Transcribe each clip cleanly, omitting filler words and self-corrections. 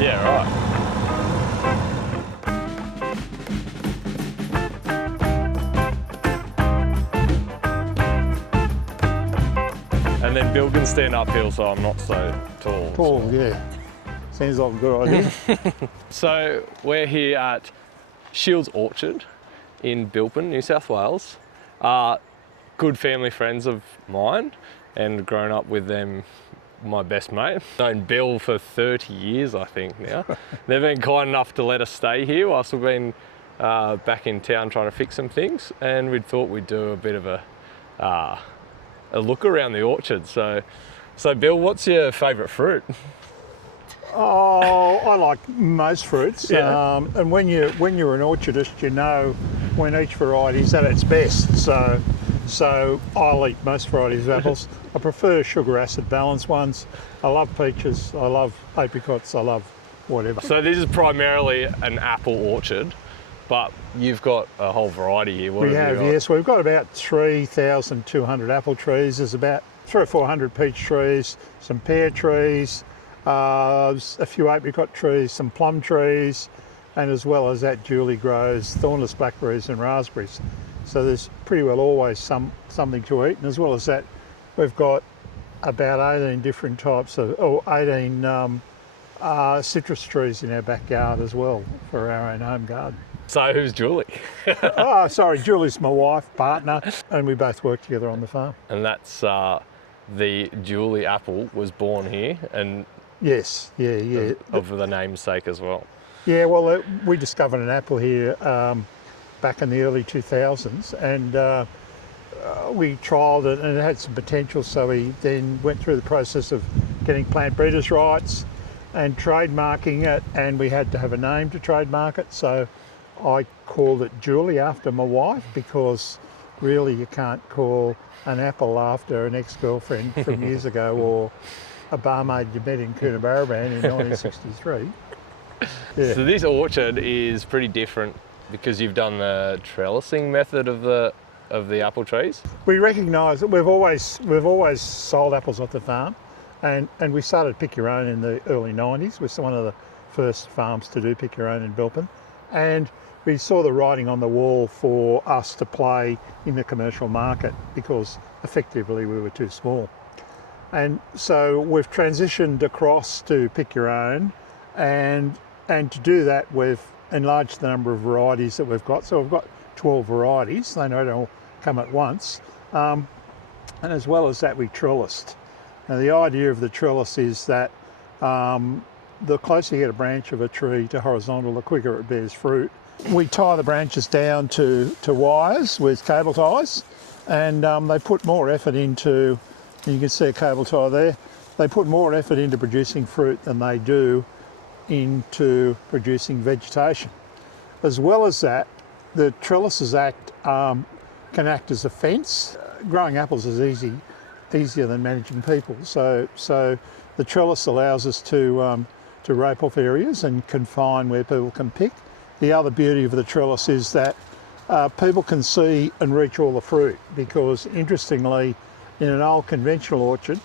Yeah, right. And then Bill can stand uphill, so I'm not so tall. Tall, yeah. Sounds like a good idea. So we're here at Shields Orchard in Bilpin, New South Wales. Good family friends of mine, and grown up with them, my best mate. Known Bill for 30 years, I think now. They've been kind enough to let us stay here whilst we've been back in town trying to fix some things, and we thought we'd do a bit of a look around the orchard. So Bill, what's your favourite fruit? Oh, I like most fruits. Yeah. And when you're an orchardist, you know when each variety is at its best. So I'll eat most varieties of apples. I prefer sugar acid balanced ones. I love peaches. I love apricots. I love whatever. So this is primarily an apple orchard, but you've got a whole variety here. What We have you have, got? yes. We've got about 3,200 apple trees. There's about 300 or 400 peach trees, some pear trees, a few apricot trees, some plum trees, and as well as that, Julie grows thornless blackberries and raspberries. So there's pretty well always something to eat, and as well as that, we've got about 18 different types of, 18 citrus trees in our backyard as well for our own home garden. So who's Julie? Oh, sorry, Julie's my wife, partner, and we both work together on the farm. And that's the Julie apple was born here, and Yes, yeah. of the namesake as well. Yeah, well, we discovered an apple here back in the early 2000s, and we trialled it, and it had some potential, so we then went through the process of getting plant breeders' rights and trademarking it, and we had to have a name to trademark it, so I called it Julie after my wife, because really you can't call an apple after an ex-girlfriend from years ago or a barmaid you met in Coonabarabran in 1963. Yeah. So this orchard is pretty different because you've done the trellising method of the apple trees. We recognise that we've always sold apples off the farm, and we started Pick Your Own in the early 90s. We're one of the first farms to do Pick Your Own in Bilpin, and we saw the writing on the wall for us to play in the commercial market because effectively we were too small. And so we've transitioned across to Pick Your Own, and to do that we've enlarged the number of varieties that we've got. So we've got 12 varieties. They don't all come at once. And as well as that, we trellised. Now the idea of the trellis is that the closer you get a branch of a tree to horizontal, the quicker it bears fruit. We tie the branches down to wires with cable ties, and they put more effort into, you can see a cable tie there, they put more effort into producing fruit than they do into producing vegetation. As well as that, the trellises can act as a fence. Growing apples is easier than managing people. So the trellis allows us to rope off areas and confine where people can pick. The other beauty of the trellis is that people can see and reach all the fruit, because interestingly, in an old conventional orchard,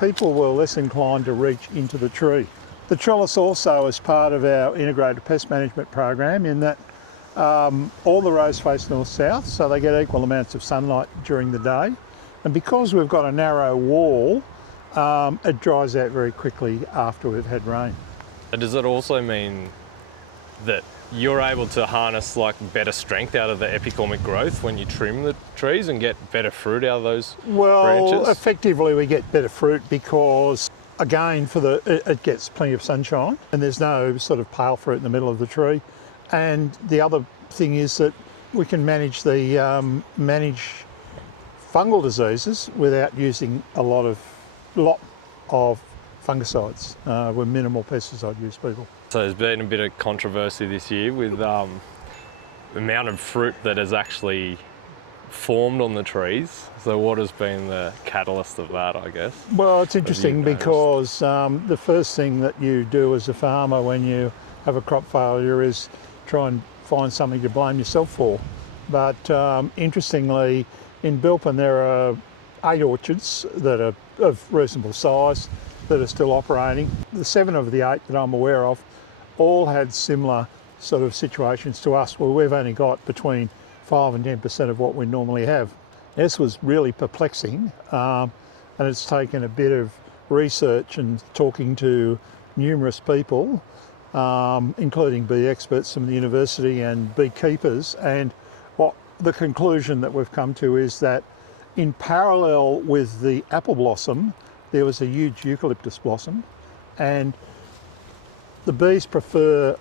people were less inclined to reach into the tree. The trellis also is part of our integrated pest management program, in that all the rows face north-south, so they get equal amounts of sunlight during the day. And because we've got a narrow wall, it dries out very quickly after we've had rain. Does it also mean that you're able to harness like better strength out of the epicormic growth when you trim the trees and get better fruit out of those branches? Well, effectively we get better fruit because, again, it gets plenty of sunshine and there's no sort of pale fruit in the middle of the tree. And the other thing is that we can manage fungal diseases without using a lot of fungicides. We're minimal pesticide use people. So there's been a bit of controversy this year with the amount of fruit that has actually formed on the trees. So what has been the catalyst of that, I guess? Well, it's interesting because the first thing that you do as a farmer when you have a crop failure is try and find something to blame yourself for. But interestingly, in Bilpin there are 8 orchards that are of reasonable size, that are still operating. The 7 of the 8 that I'm aware of all had similar sort of situations to us, where we've only got between 5 and 10% of what we normally have. This was really perplexing, and it's taken a bit of research and talking to numerous people, including bee experts from the university and beekeepers, and what the conclusion that we've come to is that in parallel with the apple blossom, there was a huge eucalyptus blossom, and the bees prefer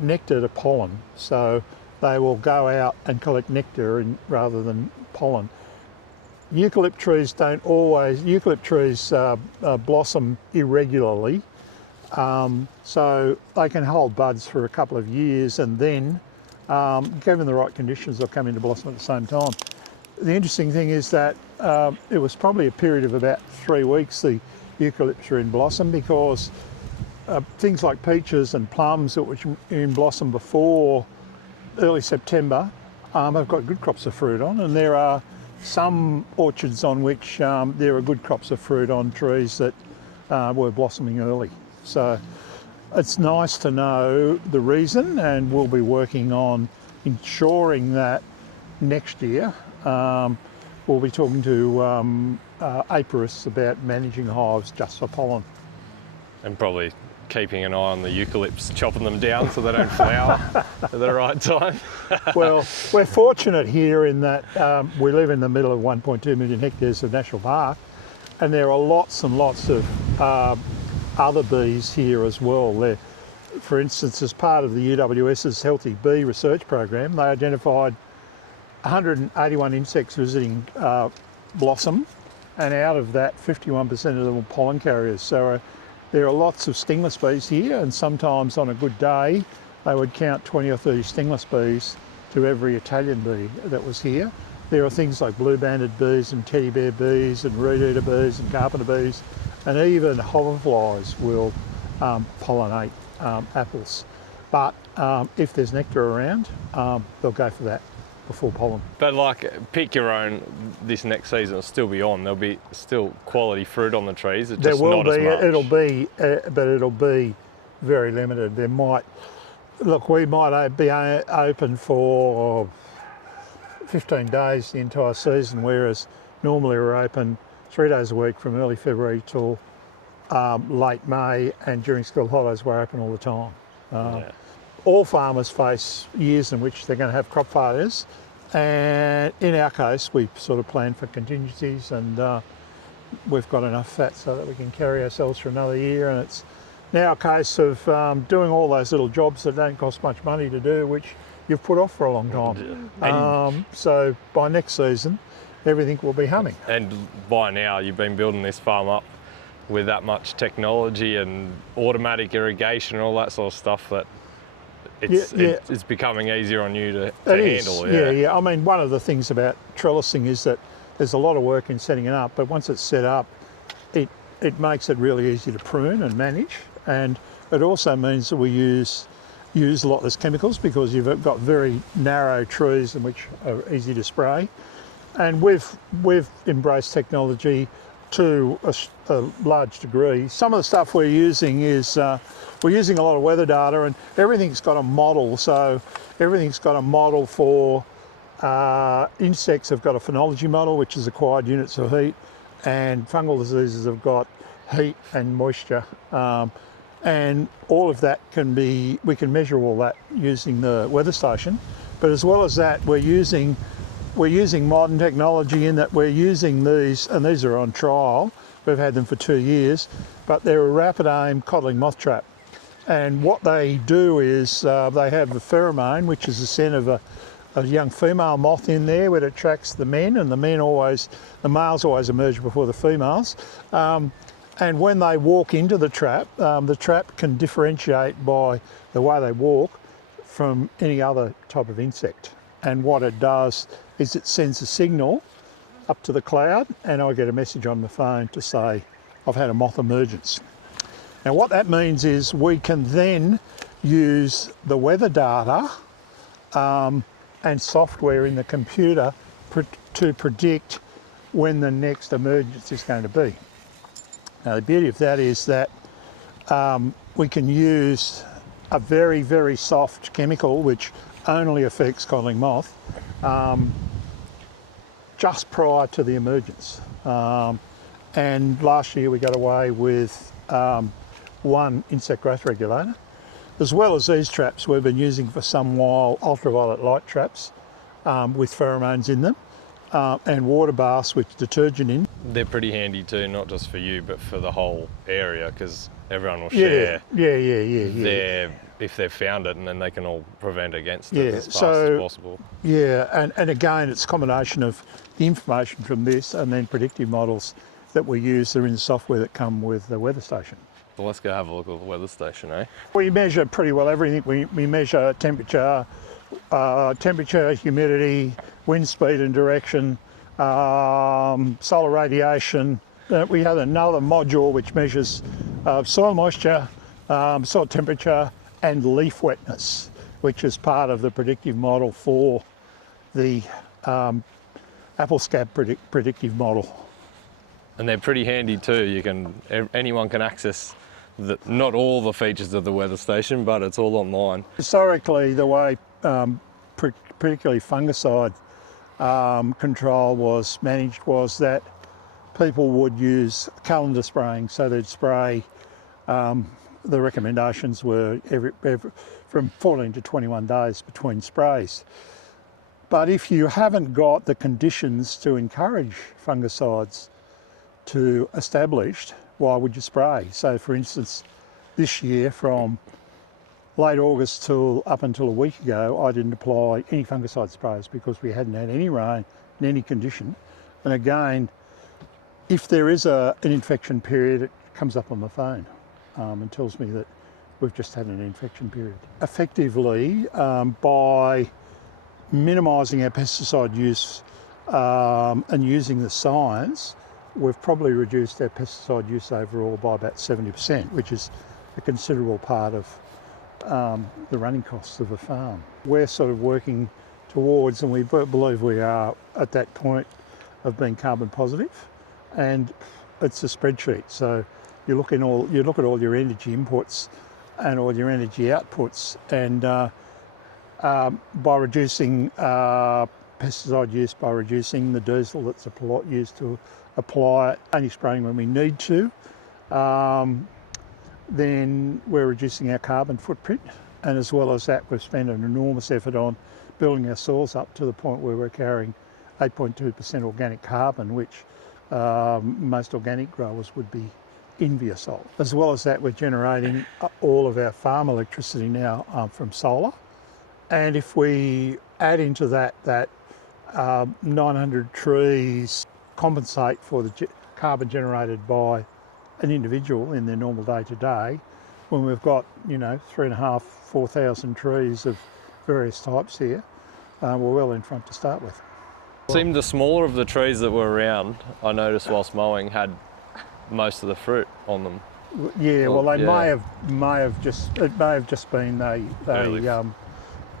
nectar to pollen, so they will go out and collect nectar rather than pollen. Eucalypt trees blossom irregularly, so they can hold buds for a couple of years, and then, given the right conditions, they'll come into blossom at the same time. The interesting thing is that it was probably a period of about 3 weeks the eucalypts were in blossom, because things like peaches and plums that were in blossom before early September have got good crops of fruit on, and there are some orchards on which there are good crops of fruit on trees that were blossoming early. So it's nice to know the reason, and we'll be working on ensuring that next year. We'll be talking to apiarists about managing hives just for pollen. And probably keeping an eye on the eucalypts, chopping them down so they don't flower at the right time. Well, we're fortunate here in that we live in the middle of 1.2 million hectares of national park, and there are lots and lots of other bees here as well. For instance, as part of the UWS's Healthy Bee Research Program, they identified 181 insects visiting blossom, and out of that 51% of them were pollen carriers. So there are lots of stingless bees here, and sometimes on a good day they would count 20 or 30 stingless bees to every Italian bee that was here. There are things like blue-banded bees and teddy bear bees and reed-eater bees and carpenter bees, and even hoverflies will pollinate apples. But if there's nectar around, they'll go for that before pollen. But like, pick your own, this next season will still be on. There'll be still quality fruit on the trees. It's just there will not as be. much. It'll be, but it'll be very limited. We might be open for 15 days the entire season, whereas normally we're open 3 days a week from early February till late May, and during school holidays we're open all the time. All farmers face years in which they're going to have crop failures, and in our case we sort of plan for contingencies, and we've got enough fat so that we can carry ourselves for another year. And it's now a case of doing all those little jobs that don't cost much money to do, which you've put off for a long time. So by next season everything will be humming. And by now you've been building this farm up with that much technology and automatic irrigation and all that sort of stuff, that it's becoming easier on you to handle. Yeah. I mean, one of the things about trellising is that there's a lot of work in setting it up, but once it's set up, it makes it really easy to prune and manage, and it also means that we use a lot less chemicals, because you've got very narrow trees in which are easy to spray. And we've embraced technology to a large degree. Some of the stuff we're using is we're using a lot of weather data, and everything's got a model. So everything's got a model for insects have got a phenology model, which is acquired units of heat, and fungal diseases have got heat and moisture. And all of that we can measure all that using the weather station. But as well as that, we're using modern technology in that we're using these, and these are on trial. We've had them for 2 years, but they're a rapid aim codling moth trap. And what they do is they have a pheromone, which is the scent of a young female moth in there, where it attracts the men, and the males always emerge before the females. And when they walk into the trap can differentiate by the way they walk from any other type of insect. And what it does is it sends a signal up to the cloud, and I get a message on the phone to say I've had a moth emergence. Now what that means is we can then use the weather data and software in the computer to predict when the next emergence is going to be. Now the beauty of that is that we can use a very, very soft chemical which only affects codling moth just prior to the emergence. And last year we got away with one insect growth regulator. As well as these traps, we've been using for some while ultraviolet light traps with pheromones in them and water baths with detergent in. They're pretty handy too, not just for you, but for the whole area, because everyone will share if they've found it, and then they can all prevent against it as fast as possible. Yeah, and again, it's a combination of the information from this and then predictive models that we use. They're in the software that come with the weather station. Well, let's go have a look at the weather station, eh? We measure pretty well everything. We measure temperature, humidity, wind speed and direction, solar radiation. We have another module which measures soil moisture, soil temperature and leaf wetness, which is part of the predictive model for the apple scab predictive model. And they're pretty handy too. Anyone can access not all the features of the weather station, but it's all online. Historically, the way particularly fungicide control was managed was that people would use calendar spraying, so they'd spray. The recommendations were from 14 to 21 days between sprays. But if you haven't got the conditions to encourage fungicides to established, why would you spray? So for instance, this year from late August till up until a week ago, I didn't apply any fungicide sprays because we hadn't had any rain in any condition. And again, if there is an infection period, it comes up on my phone and tells me that we've just had an infection period. Effectively, by minimising our pesticide use and using the science, we've probably reduced our pesticide use overall by about 70%, which is a considerable part of the running costs of the farm. We're sort of working towards, and we believe we are at that point of being carbon positive, and it's a spreadsheet. So you look at all your energy inputs and all your energy outputs, and by reducing pesticide use, by reducing the diesel that's used to apply it, only spraying when we need to, then we're reducing our carbon footprint. And as well as that, we've spent an enormous effort on building our soils up to the point where we're carrying 8.2% organic carbon, which most organic growers would be envious of. As well as that, we're generating all of our farm electricity now from solar. And if we add into that 900 trees compensate for the carbon generated by an individual in their normal day-to-day, when we've got 3,500, 4,000 trees of various types here, we're well in front to start with. It seemed the smaller of the trees that were around, I noticed whilst mowing, had most of the fruit on them. Yeah, well, they may have just been they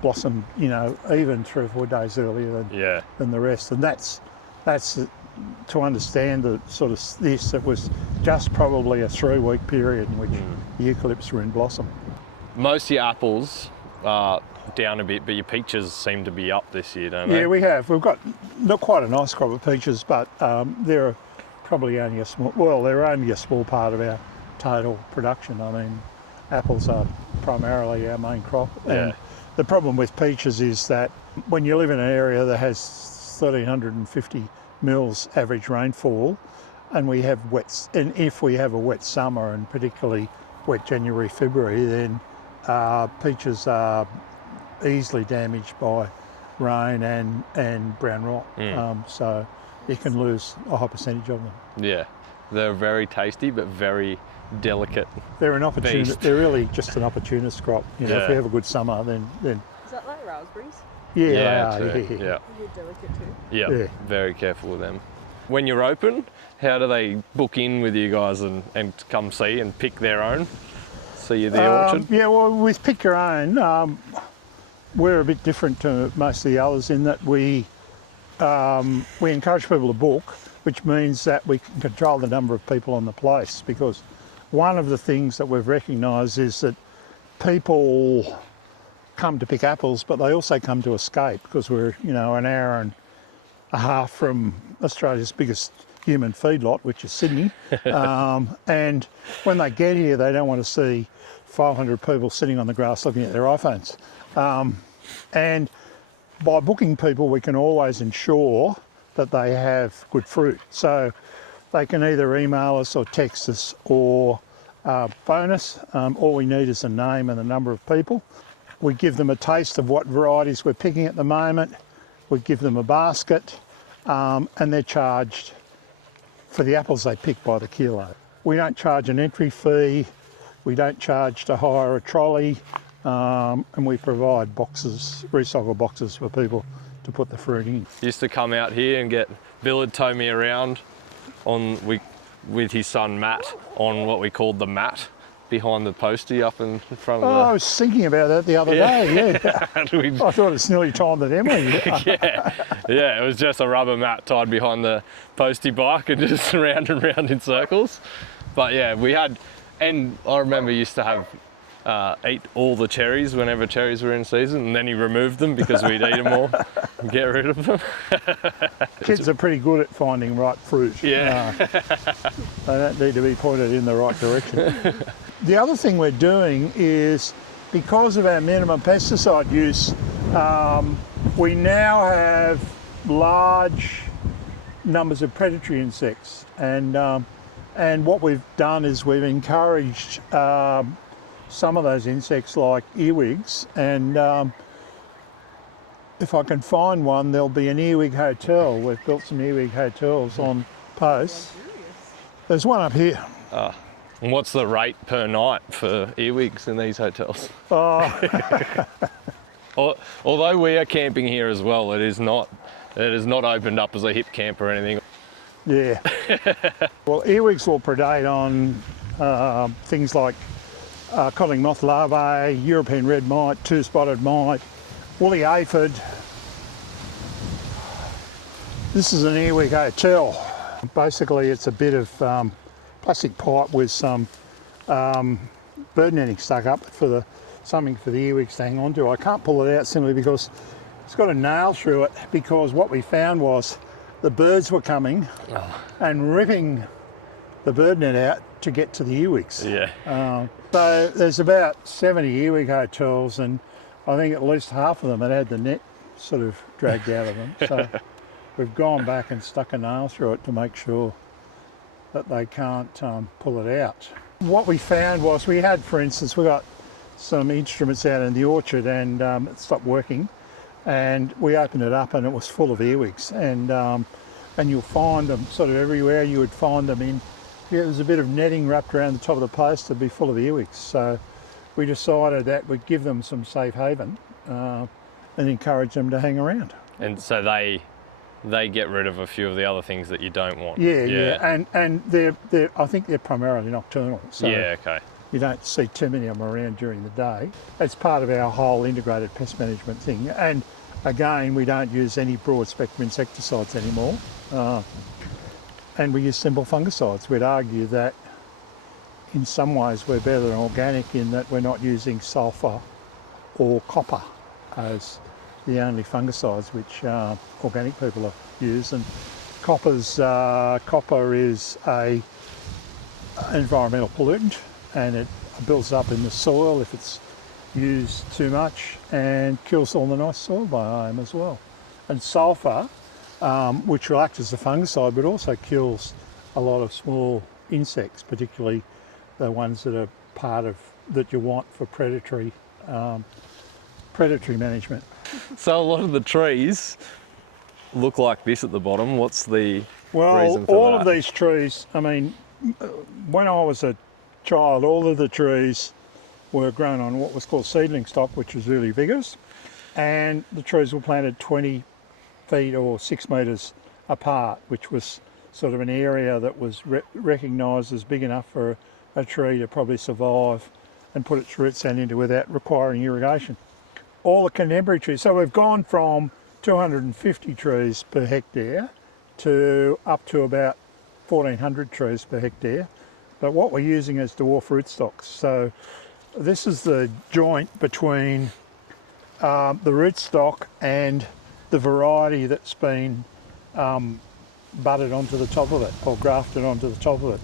blossomed, even 3 or 4 days earlier than the rest, and that's to understand the sort of this. It was just probably a 3-week period in which the eucalypts were in blossom. Most of your apples are down a bit, but your peaches seem to be up this year, don't they? Yeah, we have. We've got not quite a nice crop of peaches, but they're probably only they're only a small part of our total production. I mean, apples are primarily our main crop. And the problem with peaches is that when you live in an area that has 1,350 mils average rainfall, and we have and if we have a wet summer, and particularly wet January, February, then peaches are easily damaged by rain and brown rot. So you can lose a high percentage of them. Yeah, they're very tasty, but very delicate. They're an opportunist. They're really just an opportunist crop. If we have a good summer, then. Is that like raspberries? Yeah, they are. Yeah. They're delicate too. Yeah, very careful with them. When you're open, how do they book in with you guys and come see and pick their own? See you the orchard? Yeah, well, with Pick Your Own, we're a bit different to most of the others in that we encourage people to book, which means that we can control the number of people on the place, because one of the things that we've recognised is that people come to pick apples, but they also come to escape, because we're, you know, an hour and a half from Australia's biggest human feedlot, which is Sydney. And when they get here, they don't want to see 500 people sitting on the grass looking at their iPhones. And by booking people, we can always ensure that they have good fruit. So they can either email us or text us or phone us. All we need is a name and the number of people. We give them a taste of what varieties we're picking at the moment. We give them a basket, and they're charged for the apples they pick by the kilo. We don't charge an entry fee. We don't charge to hire a trolley, and we provide boxes, recycle boxes for people to put the fruit in. Used to come out here and get Bill would tow me around with his son Matt on what we called the mat behind the postie up in front of the... I was thinking about that the other day, yeah. I thought it's nearly time that Emily... yeah, it was just a rubber mat tied behind the postie bike and just round and round in circles. But yeah, we had... And I remember used to have eat all the cherries whenever cherries were in season, and then he removed them because we'd eat them all and get rid of them. Kids are pretty good at finding right fruit. Yeah. They don't need to be pointed in the right direction. The other thing we're doing is, because of our minimum pesticide use, we now have large numbers of predatory insects, and what we've done is we've encouraged some of those insects, like earwigs, and if I can find one, there'll be an earwig hotel. We've built some earwig hotels on posts. There's one up here. And what's the rate per night for earwigs in these hotels? Although we are camping here as well, it is not opened up as a hip camp or anything. Yeah. Well, earwigs will predate on things like codling moth larvae, European red mite, two-spotted mite, woolly aphid. This is an earwig hotel. Basically, it's a bit of plastic pipe with some bird netting stuck up for something for the earwigs to hang on to. I can't pull it out simply because it's got a nail through it, because what we found was the birds were coming and ripping the bird net out to get to the earwigs. Yeah. So there's about 70 earwig hotels, and I think at least half of them had the net sort of dragged out of them. So we've gone back and stuck a nail through it to make sure that they can't pull it out. What we found was we had, for instance, we got some instruments out in the orchard, and it stopped working, and we opened it up and it was full of earwigs, and you'll find them sort of everywhere. You would find them in, there's a bit of netting wrapped around the top of the post to be full of earwigs. So we decided that we'd give them some safe haven and encourage them to hang around. And so they get rid of a few of the other things that you don't want. Yeah. And they're I think they're primarily nocturnal. So yeah, okay. You don't see too many of them around during the day. It's part of our whole integrated pest management thing. And again, we don't use any broad spectrum insecticides anymore. And we use simple fungicides. We'd argue that in some ways we're better than organic in that we're not using sulphur or copper as the only fungicides which organic people have used. And copper is an environmental pollutant, and it builds up in the soil if it's used too much, and kills all the nice soil biome as well. And sulphur, which will act as a fungicide, but also kills a lot of small insects, particularly the ones that are that you want for predatory management. So a lot of the trees look like this at the bottom. What's the reason for that? All of these trees, I mean, when I was a child, all of the trees were grown on what was called seedling stock, which was really vigorous, and the trees were planted 20 feet or 6 metres apart, which was sort of an area that was recognised as big enough for a tree to probably survive and put its roots down into without requiring irrigation. All the contemporary trees, so we've gone from 250 trees per hectare to up to about 1,400 trees per hectare. But what we're using is dwarf rootstocks. So this is the joint between the rootstock and the variety that's been budded onto the top of it or grafted onto the top of it.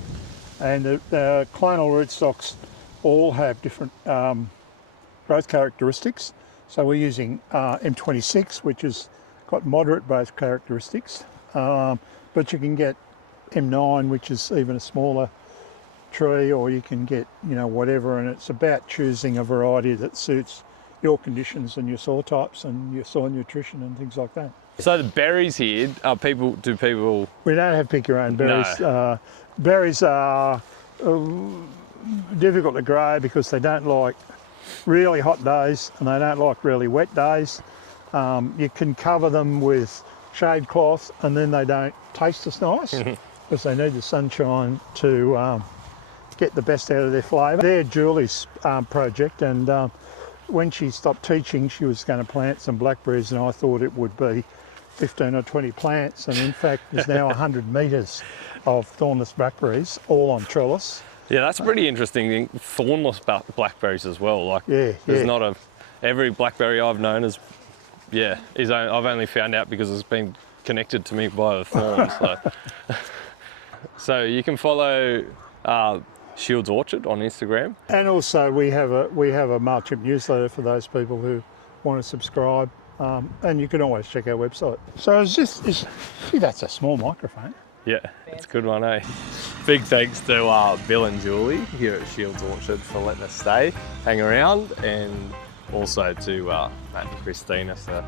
And the clonal rootstocks all have different growth characteristics. So we're using M26, which has got moderate growth characteristics, but you can get M9, which is even a smaller tree, or you can get, you know, whatever, and it's about choosing a variety that suits your conditions and your soil types and your soil nutrition and things like that. So the berries here, do people... We don't have pick your own berries. No. Berries are difficult to grow because they don't like really hot days and they don't like really wet days. You can cover them with shade cloth and then they don't taste as nice because they need the sunshine to get the best out of their flavour. They're Julie's project, and when she stopped teaching she was going to plant some blackberries, and I thought it would be 15 or 20 plants, and in fact there's now 100 metres of thornless blackberries all on trellis. Yeah, that's a pretty interesting thing. Thornless blackberries as well. Like, there's not a... Every blackberry I've known is, I've only found out because it's been connected to me by the thorns. So you can follow Shields Orchard on Instagram. And also we have a MailChimp newsletter for those people who want to subscribe, and you can always check our website. So gee, that's a small microphone. Yeah, it's a good one, eh? Big thanks to Bill and Julie here at Shields Orchard for letting us stay, hang around, and also to Matt and Christina for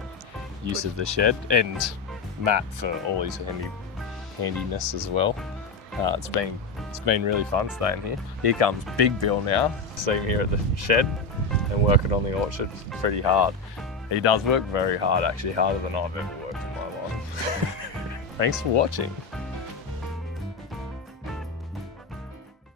use of the shed, and Matt for all his handiness as well. It's been really fun staying here. Here comes Big Bill now, sitting here at the shed and working on the orchard pretty hard. He does work very hard, actually harder than I've ever worked in my life. Thanks for watching.